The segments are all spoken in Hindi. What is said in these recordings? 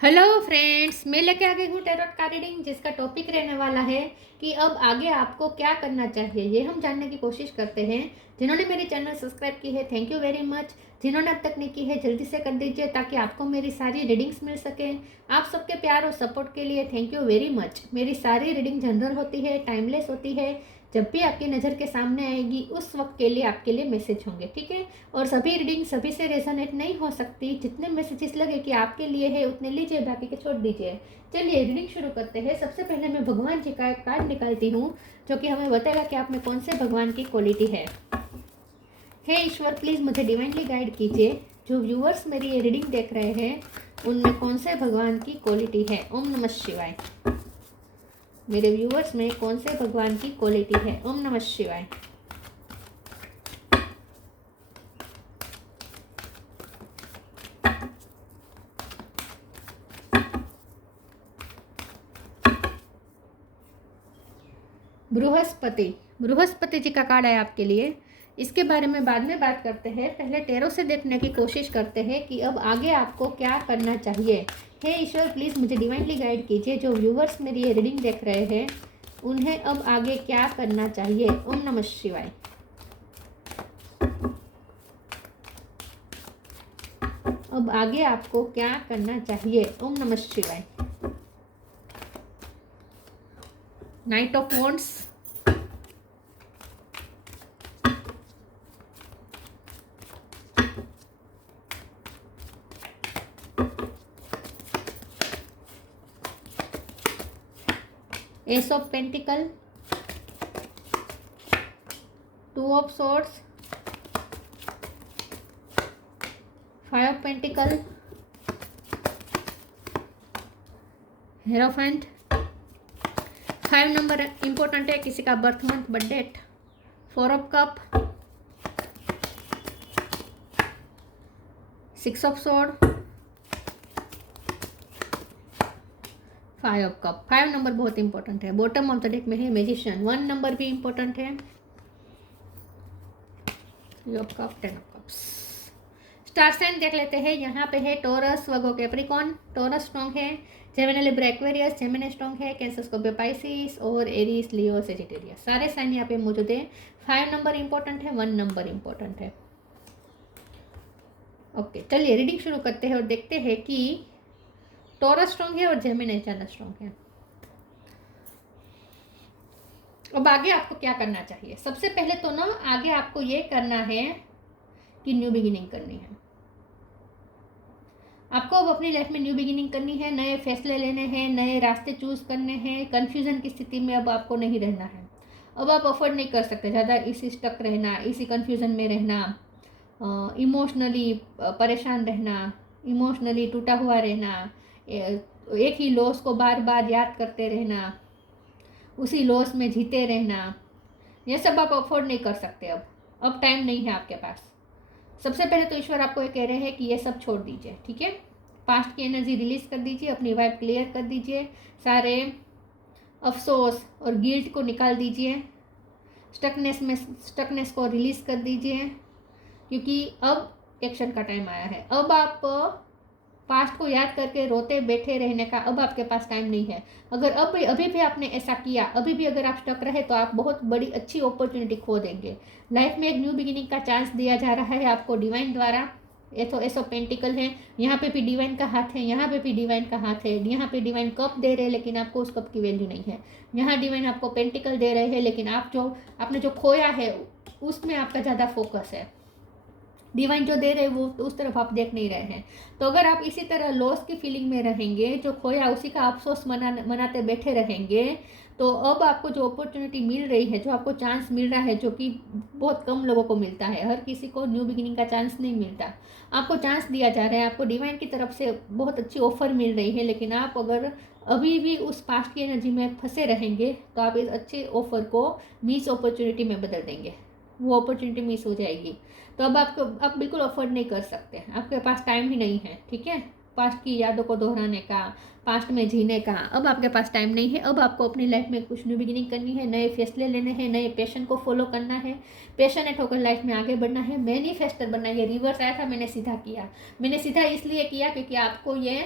हेलो फ्रेंड्स, मैं लेके आ गई हूँ टैरोट का रीडिंग जिसका टॉपिक रहने वाला है कि अब आगे आपको क्या करना चाहिए। ये हम जानने की कोशिश करते हैं। जिन्होंने मेरे चैनल सब्सक्राइब की है, थैंक यू वेरी मच। जिन्होंने अब तक नहीं की है, जल्दी से कर दीजिए ताकि आपको मेरी सारी रीडिंग्स मिल सके। आप सबके प्यार और सपोर्ट के लिए थैंक यू वेरी मच। मेरी सारी रीडिंग जनरल होती है, टाइमलेस होती है। जब भी आपकी नज़र के सामने आएगी उस वक्त के लिए आपके लिए मैसेज होंगे, ठीक है। और सभी रीडिंग सभी से रेजोनेट नहीं हो सकती। जितने मैसेजेस लगे कि आपके लिए है उतने लीजिए, बाकी के छोड़ दीजिए। चलिए रीडिंग शुरू करते हैं। सबसे पहले मैं भगवान जी का एक कार्ड निकालती हूँ जो कि हमें बताएगा कि आप में कौन से भगवान की क्वालिटी है। हे ईश्वर, प्लीज़ मुझे डिवाइनली गाइड कीजिए। जो व्यूअर्स मेरी ये रीडिंग देख रहे हैं उनमें कौन से भगवान की क्वालिटी है। ओम नमः शिवाय। मेरे व्यूअर्स में कौन से भगवान की क्वालिटी है। ओम नमः शिवाय। बृहस्पति जी का कार्ड है आपके लिए। इसके बारे में बाद में बात करते हैं। पहले टैरो से देखने की कोशिश करते हैं कि अब आगे आपको क्या करना चाहिए। हे ईश्वर, प्लीज़ मुझे डिवाइनली गाइड कीजिए। जो व्यूवर्स मेरी ये रीडिंग देख रहे हैं उन्हें अब आगे क्या करना चाहिए। ओम नमः शिवाय। अब आगे आपको क्या करना चाहिए। ओम नमः शिवाय। Knight of wands, ace of pentacle, two of swords, five of pentacle, hierophant. 5 number important है, किसी का birth month birth date. 4 of cup, 6 of sword, 5 of cup. 5 number बहुत इंपॉर्टेंट है। बॉटम ऑफ द डेक में है मैजिशियन। 1 नंबर भी इंपॉर्टेंट है। 3 of cup, 10 of cups. Star sign देख लेते हैं। यहाँ पे है Taurus, Virgo, Capricorn. Torus strong है, Gemini, Libra, Aquarius. Gemini strong है, कैंसर, स्कॉर्पियो, पाइसिस और एरीज, लियो, सेजिटेरियस। सारे साइन यहाँ पे मौजूद है। 5 नंबर इंपॉर्टेंट है, 1 नंबर इंपॉर्टेंट है। ओके, चलिए रीडिंग शुरू करते हैं और देखते हैं कि टोरस स्ट्रॉन्ग है और जेमिनी ज़्यादा स्ट्रॉन्ग है। अब आगे आपको क्या करना चाहिए। सबसे पहले तो ना आगे आपको ये करना है कि न्यू बिगिनिंग करनी है। आपको अब अपनी लाइफ में न्यू बिगिनिंग करनी है, नए फैसले लेने हैं, नए रास्ते चूज करने हैं। कन्फ्यूजन की स्थिति में अब आपको नहीं रहना है। अब आप अफोर्ड नहीं कर सकते ज़्यादा इसी स्टक रहना, इसी कन्फ्यूजन में रहना, इमोशनली परेशान रहना, इमोशनली टूटा हुआ रहना, एक ही लॉस को बार बार याद करते रहना, उसी लॉस में जीते रहना। ये सब आप अफोर्ड नहीं कर सकते। अब टाइम नहीं है आपके पास। सबसे पहले तो ईश्वर आपको ये कह रहे हैं कि ये सब छोड़ दीजिए, ठीक है। पास्ट की एनर्जी रिलीज कर दीजिए, अपनी वाइब क्लियर कर दीजिए, सारे अफसोस और गिल्ट को निकाल दीजिए, स्टकनेस को रिलीज कर दीजिए, क्योंकि अब एक्शन का टाइम आया है। अब आप पास्ट को याद करके रोते बैठे रहने का अब आपके पास टाइम नहीं है। अगर अभी भी आपने ऐसा किया, अभी भी अगर आप स्टक रहे तो आप बहुत बड़ी अच्छी अपॉर्चुनिटी खो देंगे। लाइफ में एक न्यू बिगिनिंग का चांस दिया जा रहा है आपको डिवाइन द्वारा। ये तो एस ऑफ पेंटिकल है, यहाँ पे भी डिवाइन का हाथ है, यहाँ पे भी डिवाइन का हाथ है। यहाँ पे डिवाइन कप दे रहे हैं लेकिन आपको उस कप की वैल्यू नहीं है। यहाँ डिवाइन आपको पेंटिकल दे रहे हैं लेकिन आपने जो खोया है उसमें आपका ज़्यादा फोकस है। डिवाइन जो दे रहे वो तो उस तरफ आप देख नहीं रहे हैं। तो अगर आप इसी तरह लॉस की फीलिंग में रहेंगे, जो खोया उसी का अफसोस मनाते बैठे रहेंगे, तो अब आपको जो अपॉर्चुनिटी मिल रही है, जो आपको चांस मिल रहा है, जो कि बहुत कम लोगों को मिलता है, हर किसी को न्यू बिगिनिंग का चांस नहीं मिलता। आपको चांस दिया जा रहा है, आपको डिवाइन की तरफ से बहुत अच्छी ऑफर मिल रही है, लेकिन आप अगर अभी भी उस पास्ट की एनर्जी में फंसे रहेंगे तो आप इस अच्छे ऑफर को मिस अपॉर्चुनिटी में बदल देंगे। वो अपॉर्चुनिटी मिस हो जाएगी। तो अब आप बिल्कुल अफोर्ड नहीं कर सकते, आपके पास टाइम ही नहीं है, ठीक है। पास्ट की यादों को दोहराने का, पास्ट में जीने का अब आपके पास टाइम नहीं है। अब आपको अपनी लाइफ में कुछ न्यू बिगिनिंग करनी है, नए फैसले लेने हैं, नए पैशन को फॉलो करना है, पैशनेट होकर लाइफ में आगे बढ़ना है, मैनिफेस्टर बनना है। ये रिवर्स आया था, मैंने सीधा किया। मैंने सीधा इसलिए किया क्योंकि आपको ये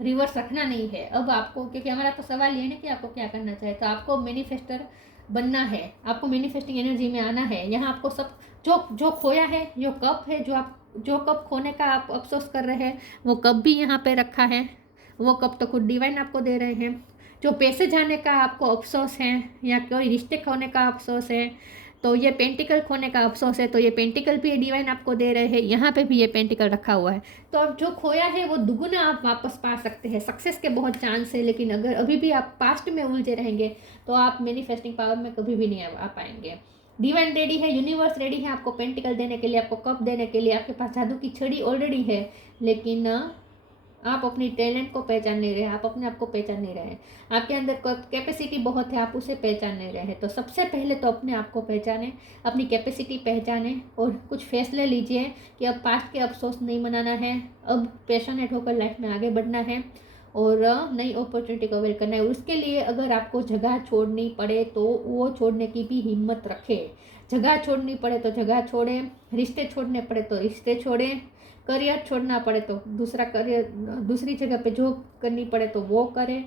रिवर्स रखना नहीं है। अब आपको, क्योंकि हमारा तो सवाल ये है ना कि आपको क्या करना चाहिए, तो आपको मैनिफेस्टर बनना है, आपको मैनिफेस्टिंग एनर्जी में आना है। यहाँ आपको सब जो जो खोया है, जो कप है, जो कप खोने का आप अफसोस कर रहे हैं, वो कप भी यहाँ पे रखा है। वो कप तो खुद डिवाइन आपको दे रहे हैं। जो पैसे जाने का आपको अफसोस है या कोई रिश्ते खोने का अफसोस है, तो ये पेंटिकल खोने का अफसोस है, तो ये पेंटिकल भी डिवाइन आपको दे रहे हैं। यहाँ पे भी ये पेंटिकल रखा हुआ है। तो अब जो खोया है वो दुगुना आप वापस पा सकते हैं। सक्सेस के बहुत चांस है, लेकिन अगर अभी भी आप पास्ट में उलझे रहेंगे तो आप मैनिफेस्टिंग पावर में कभी भी नहीं आ पाएंगे। डिवाइन रेडी है, यूनिवर्स रेडी है आपको पेंटिकल देने के लिए, आपको कप देने के लिए। आपके पास जादू की छड़ी ऑलरेडी है, लेकिन आप अपनी टैलेंट को पहचान नहीं रहे, आप अपने आप को पहचान नहीं रहे। आपके अंदर कैपेसिटी बहुत है, आप उसे पहचान नहीं रहे। तो सबसे पहले तो अपने आप को पहचाने, अपनी कैपेसिटी पहचाने और कुछ फैसले लीजिए कि अब पास्ट के अफसोस नहीं मनाना है, अब पैशनेट होकर लाइफ में आगे बढ़ना है और नई अपॉर्चुनिटी को अवेल करना है। उसके लिए अगर आपको जगह छोड़नी पड़े तो वो छोड़ने की भी हिम्मत रखे। जगह छोड़नी पड़े तो जगह छोड़े, रिश्ते छोड़ने पड़े तो रिश्ते छोड़े, करियर छोड़ना पड़े तो दूसरा करियर, दूसरी जगह पे जॉब करनी पड़े तो वो करे।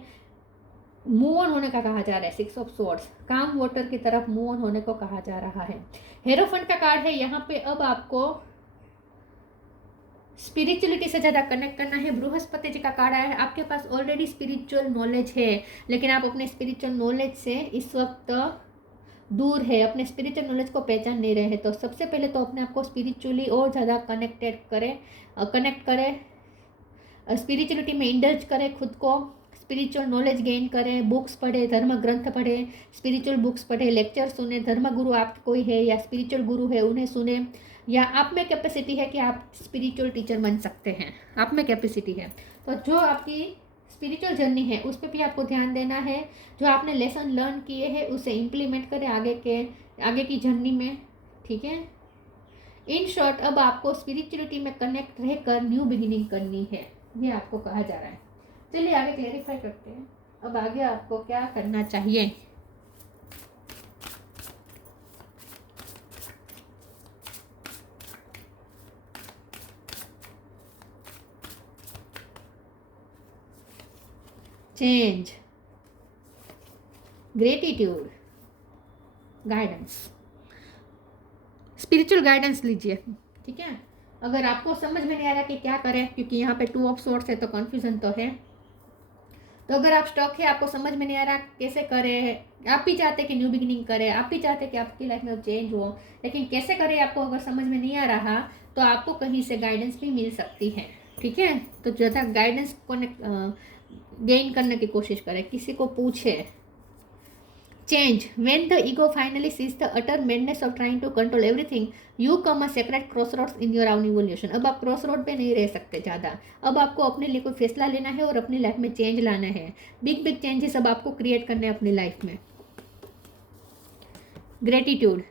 मूव ऑन होने का कहा जा रहा है। 6 ऑफ स्वॉर्ड्स, काम वाटर की तरफ मूव ऑन होने को कहा जा रहा है। हेरोफेंट का कार्ड है यहाँ पे। अब आपको स्पिरिचुअलिटी से ज़्यादा कनेक्ट करना है। बृहस्पति जी का कार्ड आया है। आपके पास ऑलरेडी स्पिरिचुअल नॉलेज है, लेकिन आप अपने स्पिरिचुअल नॉलेज से इस वक्त दूर है, अपने स्पिरिचुअल नॉलेज को पहचान नहीं रहे हैं। तो सबसे पहले तो अपने आप को स्पिरिचुअली और ज़्यादा कनेक्ट करें, स्पिरिचुअलिटी में इंडल्ज करें खुद को, स्पिरिचुअल नॉलेज गेन करें, बुक्स पढ़े, धर्म ग्रंथ पढ़े, स्पिरिचुअल बुक्स पढ़े, लेक्चर सुने, धर्म गुरु आप कोई है या स्पिरिचुअल गुरु है उन्हें सुने, या आप में कैपेसिटी है कि आप स्पिरिचुअल टीचर बन सकते हैं, आप में कैपेसिटी है। तो जो आपकी स्पिरिचुअल जर्नी है उस पर भी आपको ध्यान देना है। जो आपने लेसन लर्न किए हैं उसे इम्प्लीमेंट करें आगे की जर्नी में, ठीक है। इन शॉर्ट अब आपको स्पिरिचुअलिटी में कनेक्ट रहकर न्यू बिगिनिंग करनी है, ये आपको कहा जा रहा है। चलिए आगे क्लेरिफाई करते हैं, अब आगे आपको क्या करना चाहिए। Change, gratitude, guidance, spiritual guidance लीजिए, ठीक है। अगर आपको समझ में नहीं आ रहा कि क्या करें, क्योंकि यहाँ पे 2 ऑफ स्वॉर्ड्स है तो कन्फ्यूजन तो है। तो अगर आप स्टक है, आपको समझ में नहीं आ रहा कैसे करें, आप भी चाहते कि न्यू बिगिनिंग करें, आप भी चाहते कि आपकी लाइफ में चेंज हो, लेकिन कैसे करें आपको अगर समझ में नहीं आ रहा, तो आपको कहीं से गाइडेंस भी मिल सकती है, ठीक है। तो ज़्यादा गाइडेंस को गेन करने की कोशिश करें, किसी को पूछे। Change. When the ego finally sees the utter madness of trying to control everything, you come a sacred crossroads in your own evolution. अब आप क्रॉस रोड पे नहीं रह सकते ज़्यादा। अब आपको अपने लिए कोई फैसला लेना है और अपनी लाइफ में चेंज लाना है। बिग चेंजेस अब आपको क्रिएट करने हैं अपनी लाइफ में। Gratitude,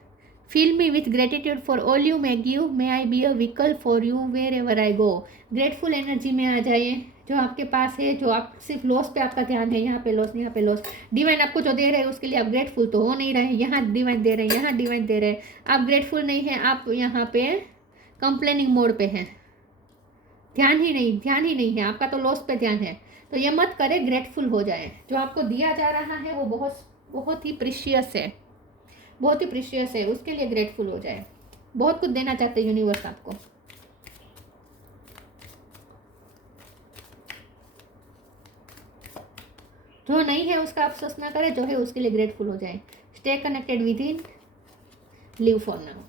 feel me with gratitude for all you may give, may I be a vehicle for you wherever I go. Grateful energy में आ जाइए। जो आपके पास है, जो आप सिर्फ लॉस पे आपका ध्यान है, यहाँ पे लॉस, यहाँ पे लॉस, डिवाइन आपको जो दे रहे हैं उसके लिए आप ग्रेटफुल तो हो नहीं रहे। यहाँ डिवाइन दे रहे हैं, यहाँ डिवाइन दे रहे हैं, आप ग्रेटफुल नहीं हैं, आप यहाँ पे कंप्लेनिंग मोड पे हैं। ध्यान ही नहीं है आपका, तो लॉस पे ध्यान है। तो ये मत करें, ग्रेटफुल हो जाए। जो आपको दिया जा रहा है वो बहुत ही प्रीशियस है, बहुत ही प्रीशियस है, उसके लिए ग्रेटफुल हो जाए। बहुत कुछ देना चाहते हैं यूनिवर्स आपको। जो नहीं है उसका अफसोस ना करें, जो है उसके लिए ग्रेटफुल हो जाए। Stay connected with in, live for now.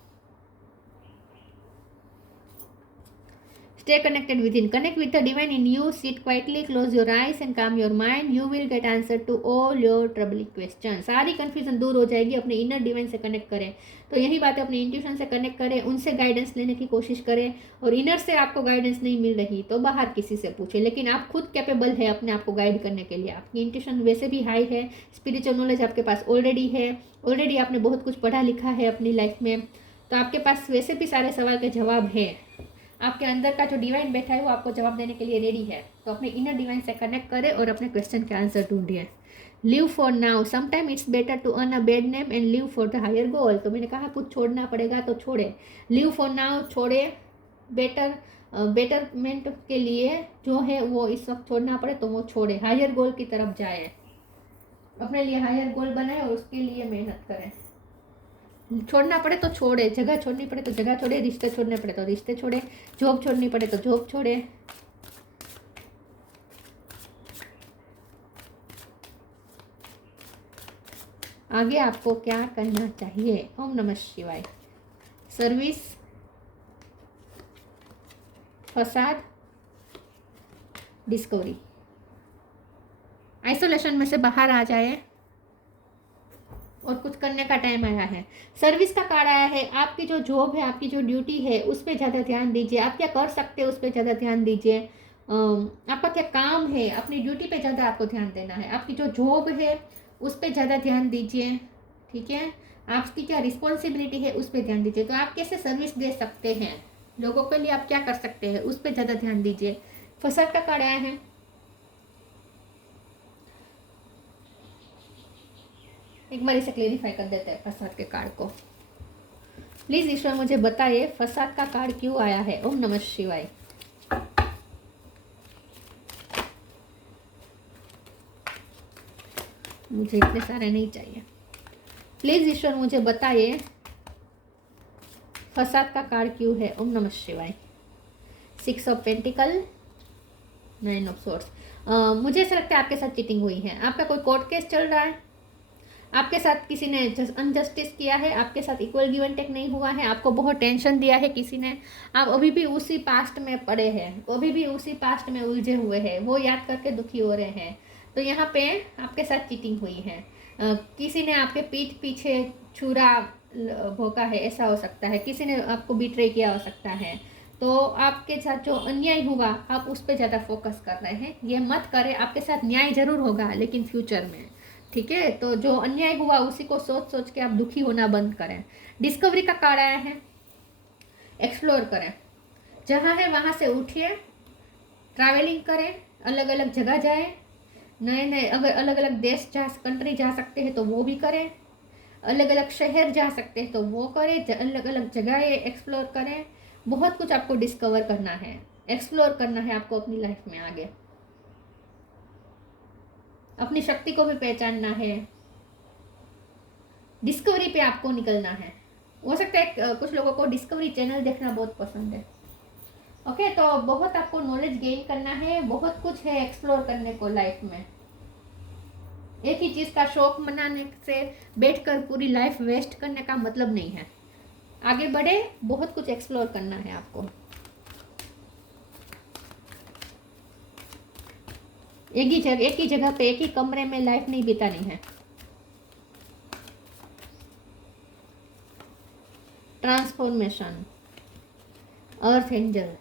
Stay connected within. Connect with the divine in you. Sit quietly, close your eyes and calm your mind. You will get answer to all your troubling questions. सारी कन्फ्यूजन दूर हो जाएगी। अपने इनर डिवाइन से कनेक्ट करें। तो यही बात है, अपने इंट्यूशन से कनेक्ट करें, उनसे गाइडेंस लेने की कोशिश करें। और इनर से आपको गाइडेंस नहीं मिल रही तो बाहर किसी से पूछें, लेकिन आप खुद कैपेबल है अपने आप को गाइड करने के लिए। आपकी इंट्यूशन वैसे भी हाई है, स्पिरिचुअल नॉलेज आपके पास ऑलरेडी है, ऑलरेडी आपने बहुत कुछ पढ़ा लिखा है अपनी लाइफ में, तो आपके पास वैसे भी सारे सवाल के जवाब है। आपके अंदर का जो डिवाइन बैठा है वो आपको जवाब देने के लिए रेडी है। तो अपने इनर डिवाइन से कनेक्ट करें और अपने क्वेश्चन के आंसर ढूंढिए। Live for now, sometime it's better to earn a bad name and live for the higher goal. तो मैंने कहा कुछ छोड़ना पड़ेगा तो छोड़े। लिव फॉर नाउ छोड़े, बेटर बेटरमेंट के लिए जो है वो इस वक्त छोड़ना पड़े तो वो छोड़े, हायर गोल की तरफ जाए, अपने लिए हायर गोल बनाए और उसके लिए मेहनत करें। छोड़ना पड़े तो छोड़े, जगह छोड़नी पड़े तो जगह छोड़े, रिश्ते छोड़ने पड़े तो रिश्ते छोड़े, जॉब छोड़नी पड़े तो जॉब छोड़े। आगे आपको क्या करना चाहिए? ओम नमः शिवाय। सर्विस, फसाद, डिस्कवरी। आइसोलेशन में से बाहर आ जाए और कुछ करने का टाइम आया है। सर्विस का कार्ड आया है। आपकी जो जॉब है, आपकी जो ड्यूटी है, उस पर ज़्यादा ध्यान दीजिए। आप क्या कर सकते हैं उस पर ज़्यादा ध्यान दीजिए। आपका क्या काम है, अपनी ड्यूटी पे ज़्यादा आपको ध्यान देना है। आपकी जो जॉब है उस पर ज़्यादा ध्यान दीजिए, ठीक है। आपकी क्या रिस्पॉन्सिबिलिटी है उस पर ध्यान दीजिए। तो आप कैसे सर्विस दे सकते हैं, लोगों के लिए आप क्या कर सकते हैं, उस पर ज़्यादा ध्यान दीजिए। फसाद का कार्ड आया है। एक बार इसे क्लेरिफाई कर देते हैं फसाद के कार्ड को। प्लीज ईश्वर मुझे बताइए फसाद का कार्ड क्यों आया है। ओम नमः शिवाय। मुझे इतने सारे नहीं चाहिए। प्लीज ईश्वर मुझे बताइए फसाद का कार्ड क्यों है। ओम नमः शिवाय। 6 ऑफ पेंटिकल, 9 ऑफ सोर्ड्स। मुझे ऐसा लगता है आपके साथ चीटिंग हुई है। आपका कोई कोर्ट केस चल रहा है, आपके साथ किसी ने अनजस्टिस किया है, आपके साथ इक्वल गिव एंड टेक नहीं हुआ है, आपको बहुत टेंशन दिया है किसी ने। आप अभी भी उसी पास्ट में पड़े हैं, अभी भी उसी पास्ट में उलझे हुए हैं, वो याद करके दुखी हो रहे हैं। तो यहाँ पे आपके साथ चीटिंग हुई है। किसी ने आपके पीठ पीछे छुरा भोंका है, ऐसा हो सकता है। किसी ने आपको बिट्रे किया हो सकता है। तो आपके साथ जो अन्याय हुआ आप उस पर ज़्यादा फोकस कर रहे हैं। ये मत करें। आपके साथ न्याय जरूर होगा लेकिन फ्यूचर में, ठीक है। तो जो अन्याय हुआ उसी को सोच सोच के आप दुखी होना बंद करें। डिस्कवरी का कार्ड आया है। एक्सप्लोर करें, जहाँ है वहाँ से उठिए, ट्रैवलिंग करें, अलग अलग जगह जाएं, नए नए अगर अलग अलग देश कंट्री जा सकते हैं तो वो भी करें, अलग अलग शहर जा सकते हैं तो वो करें, अलग अलग जगह एक्सप्लोर करें। बहुत कुछ आपको डिस्कवर करना है, एक्सप्लोर करना है आपको अपनी लाइफ में आगे। अपनी शक्ति को भी पहचानना है, डिस्कवरी पे आपको निकलना है। हो सकता है कुछ लोगों को डिस्कवरी चैनल देखना बहुत पसंद है। ओके, तो बहुत आपको नॉलेज गेन करना है, बहुत कुछ है एक्सप्लोर करने को लाइफ में। एक ही चीज़ का शौक मनाने से बैठकर पूरी लाइफ वेस्ट करने का मतलब नहीं है। आगे बढ़े, बहुत कुछ एक्सप्लोर करना है आपको। एक ही जगह पे एक ही कमरे में लाइफ नहीं बितानी है। Transformation, earth angel,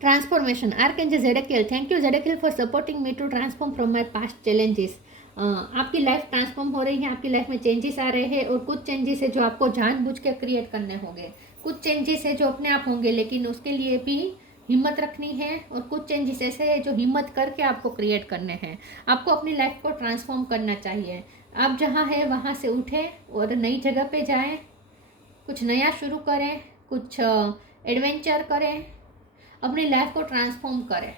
transformation, archangel Zadkiel. Thank you Zadkiel for supporting me to transform from my past challenges. आपकी लाइफ ट्रांसफॉर्म हो रही है, आपकी लाइफ में चेंजेस आ रहे हैं और कुछ चेंजेस है जो आपको जानबूझ के क्रिएट करने होंगे। कुछ चेंजेस है जो अपने आप होंगे लेकिन उसके लिए भी हिम्मत रखनी है, और कुछ चेंजेस ऐसे है जो हिम्मत करके आपको क्रिएट करने हैं। आपको अपनी लाइफ को ट्रांसफॉर्म करना चाहिए। आप जहाँ है वहाँ से उठें और नई जगह पे जाएं, कुछ नया शुरू करें, कुछ एडवेंचर करें, अपनी लाइफ को ट्रांसफॉर्म करें।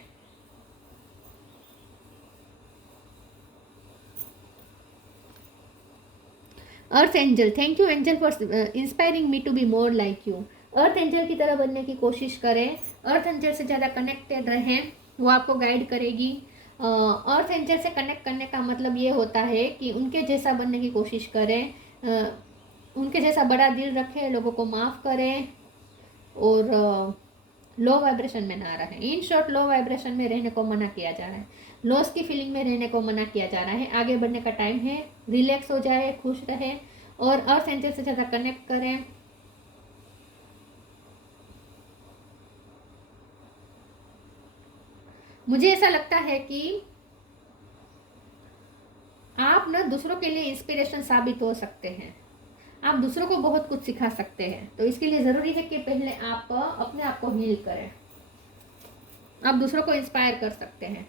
Earth angel, thank you angel for inspiring me to be more like you. Earth angel की तरह बनने की कोशिश करें, अर्थ एंजल से ज़्यादा कनेक्टेड रहें, वो आपको गाइड करेगी। अर्थ एंजल से कनेक्ट करने का मतलब ये होता है कि उनके जैसा बनने की कोशिश करें, उनके जैसा बड़ा दिल रखें, लोगों को माफ़ करें और लो वाइब्रेशन में ना रहें। इन शॉर्ट, लो वाइब्रेशन में रहने को मना किया जा रहा है, लॉस की फीलिंग में रहने को मना किया जा रहा है। आगे बढ़ने का टाइम है, रिलैक्स हो जाए, खुश रहे और अर्थ एंजल से ज़्यादा कनेक्ट करें। मुझे ऐसा लगता है कि आप ना दूसरों के लिए इंस्पिरेशन साबित हो सकते हैं, आप दूसरों को बहुत कुछ सिखा सकते हैं। तो इसके लिए ज़रूरी है कि पहले आप अपने आप को हील करें। आप दूसरों को इंस्पायर कर सकते हैं।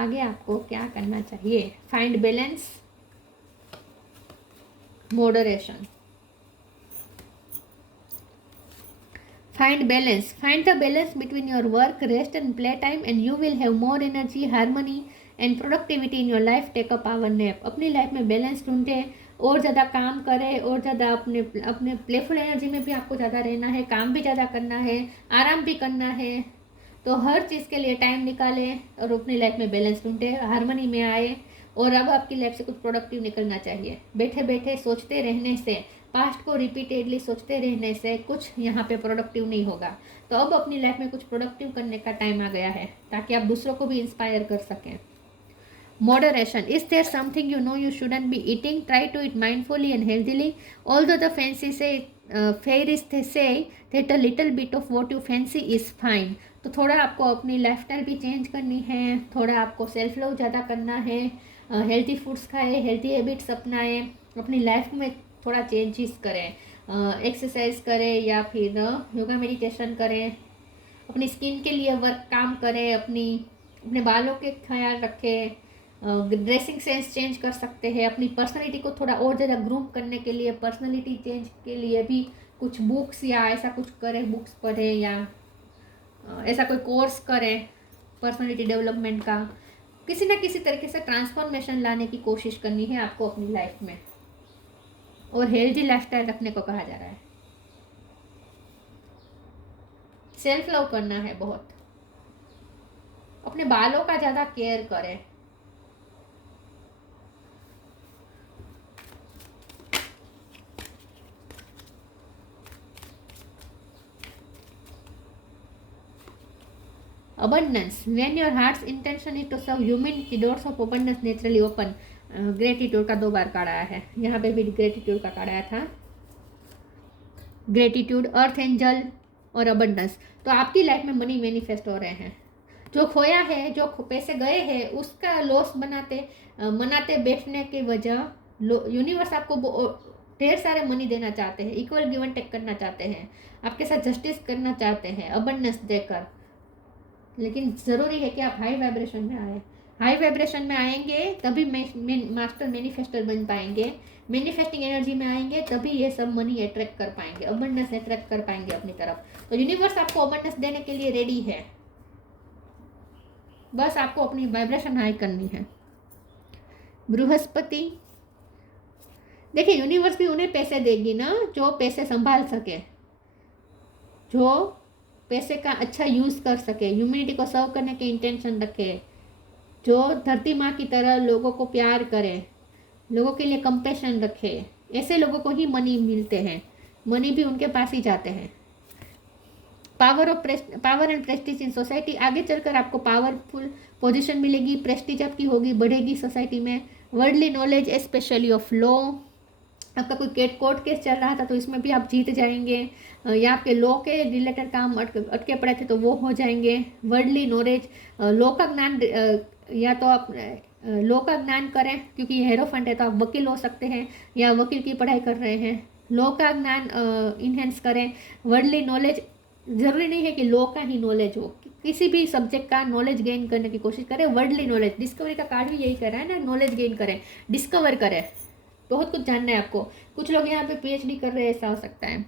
आगे आपको क्या करना चाहिए? Find balance, moderation. Find balance. Find the balance between your work, rest and playtime and you will have more energy, harmony and productivity in your life. Take a power nap. अपनी लाइफ में बैलेंस ढूंढे, और ज़्यादा काम करें, और ज़्यादा अपने अपने प्लेफुल एनर्जी में भी आपको ज़्यादा रहना है, काम भी ज़्यादा करना है, आराम भी करना है। तो हर चीज़ के लिए टाइम निकालें और अपनी लाइफ में बैलेंस ढूंढे, हारमोनी में आए। और अब आपकी लाइफ से कुछ प्रोडक्टिव निकलना चाहिए। बैठे बैठे सोचते रहने से, पास्ट को रिपीटेडली सोचते रहने से कुछ यहाँ पे प्रोडक्टिव नहीं होगा। तो अब अपनी लाइफ में कुछ प्रोडक्टिव करने का टाइम आ गया है, ताकि आप दूसरों को भी इंस्पायर कर सकें। Moderation. Is there something you know you shouldn't be eating? Try to eat mindfully and healthily. Although the fancy say fairies they say that a little bit of what you fancy is fine. तो थोड़ा आपको अपनी लाइफस्टाइल भी चेंज करनी है, थोड़ा आपको सेल्फ लव ज़्यादा करना है, हेल्थी फूड्स खाएं, हेल्थी हैबिट्स अपनाएं, अपनी लाइफ में थोड़ा चेंजेस करें, एक्सरसाइज करें या फिर योगा मेडिटेशन करें, अपनी स्किन के लिए वर्क काम करें, अपने बालों के ख्याल रखें, ड्रेसिंग सेंस चेंज कर सकते हैं, अपनी पर्सनैलिटी को थोड़ा और ज़्यादा ग्रूम करने के लिए, पर्सनैलिटी चेंज के लिए भी कुछ बुक्स या ऐसा कुछ करें, बुक्स पढ़ें या ऐसा कोई कोर्स करें पर्सनैलिटी डेवलपमेंट का। किसी ना किसी तरीके से ट्रांसफॉर्मेशन लाने की कोशिश करनी है आपको अपनी लाइफ में, और हेल्दी लाइफस्टाइल रखने को कहा जा रहा है। सेल्फ लव करना है बहुत, अपने बालों का ज़्यादा केयर करें। Abundance. When your heart's intention is to serve humanity, doors of abundance naturally open. Gratitude का 2 बार कार्ड आया है, यहाँ पे भी ग्रेटिट्यूड का कार्ड आया था। ग्रेटिट्यूड, अर्थ एंजल और अबंडेंस। तो आपकी लाइफ में मनी मैनिफेस्ट हो रहे हैं। जो खोया है, जो पैसे गए हैं, उसका लॉस मनाते बैठने की वजह यूनिवर्स आपको ढेर सारे मनी देना चाहते हैं, इक्वल गिव एंड टेक करना चाहते हैं, आपके साथ जस्टिस करना चाहते हैं अबंडेंस देकर। लेकिन ज़रूरी है कि आप हाई वाइब्रेशन में आए। हाई वाइब्रेशन में आएंगे तभी मास्टर मैनिफेस्टर बन पाएंगे। मैनिफेस्टिंग एनर्जी में आएंगे तभी ये सब मनी अट्रैक्ट कर पाएंगे, अबंडेंस अट्रैक्ट कर पाएंगे अपनी तरफ। तो यूनिवर्स आपको अबंडेंस देने के लिए रेडी है, बस आपको अपनी वाइब्रेशन हाई करनी है। बृहस्पति, देखिए यूनिवर्स भी उन्हें पैसे देगी ना जो पैसे संभाल सके, जो पैसे का अच्छा यूज़ कर सके, ह्यूमैनिटी को सर्व करने के इंटेंशन रखे, जो धरती माँ की तरह लोगों को प्यार करे, लोगों के लिए कंपैशन रखे। ऐसे लोगों को ही मनी मिलते हैं, मनी भी उनके पास ही जाते हैं। Power and Prestige in society. आगे चलकर आपको पावरफुल पोजीशन मिलेगी, प्रेस्टीज आपकी होगी, बढ़ेगी सोसाइटी में। Worldly knowledge specially of law. आपका कोई कोर्ट केस चल रहा था तो इसमें भी आप जीत जाएंगे, या आपके लॉ के रिलेटेड काम अटके पड़े थे तो वो हो जाएंगे। वर्ल्डली नॉलेज, लॉ का ज्ञान, या तो आप लॉ का ज्ञान करें क्योंकि ये हेरोफंट है तो आप वकील हो सकते हैं या वकील की पढ़ाई कर रहे हैं, लॉ का ज्ञान इन्हेंस करें। वर्ल्डली नॉलेज ज़रूरी नहीं है कि लॉ का ही नॉलेज हो, किसी भी सब्जेक्ट का नॉलेज गेन करने की कोशिश करें। वर्ल्डली नॉलेज, डिस्कवरी का कार्ड भी यही कर रहा है ना, नॉलेज गेन करें, डिस्कवर करें, बहुत कुछ जानना है आपको। कुछ लोग यहाँ पे पीएचडी कर रहे हैं, ऐसा हो सकता है।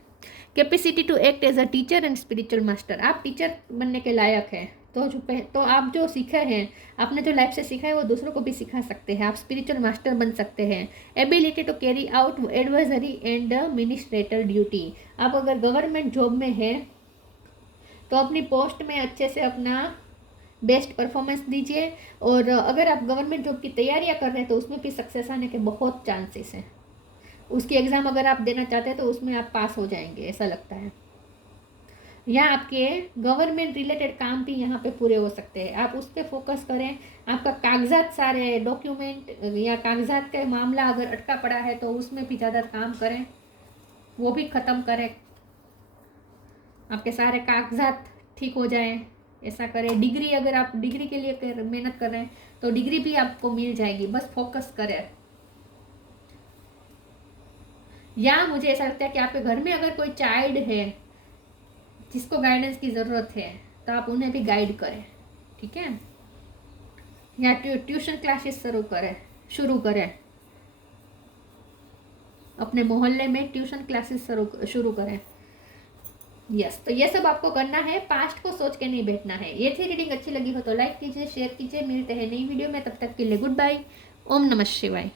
Capacity to act as a teacher and spiritual master. आप टीचर बनने के लायक हैं, तो आप जो सीखे हैं, आपने जो लाइफ से सीखा है वो दूसरों को भी सिखा सकते हैं, आप स्पिरिचुअल मास्टर बन सकते हैं। Ability to carry out advisory and administrator duty. आप अगर गवर्नमेंट जॉब में है तो अपनी पोस्ट में अच्छे से अपना बेस्ट परफॉर्मेंस दीजिए, और अगर आप गवर्नमेंट जॉब की तैयारियां कर रहे हैं तो उसमें भी सक्सेस आने के बहुत चांसेस हैं। उसकी एग्ज़ाम अगर आप देना चाहते हैं तो उसमें आप पास हो जाएंगे, ऐसा लगता है। या आपके गवर्नमेंट रिलेटेड काम भी यहाँ पे पूरे हो सकते हैं, आप उस पर फोकस करें। आपका कागजात, सारे डॉक्यूमेंट या कागजात का मामला अगर अटका पड़ा है तो उसमें भी ज़्यादा काम करें, वो भी ख़त्म करें, आपके सारे कागजात ठीक हो जाएं, ऐसा करें। डिग्री, अगर आप डिग्री के लिए मेहनत कर रहे हैं तो डिग्री भी आपको मिल जाएगी, बस फोकस करें। या मुझे ऐसा लगता है कि आपके घर में अगर कोई चाइल्ड है जिसको गाइडेंस की ज़रूरत है तो आप उन्हें भी गाइड करें, ठीक है। या ट्यूशन क्लासेस शुरू करें, अपने मोहल्ले में ट्यूशन क्लासेस शुरू करें। यस, तो ये सब आपको करना है, पास्ट को सोच के नहीं बैठना है। ये थी रीडिंग, अच्छी लगी हो तो लाइक कीजिए, शेयर कीजिए। मिलते हैं नई वीडियो में, तब तक के लिए गुड बाय। ओम नमः शिवाय।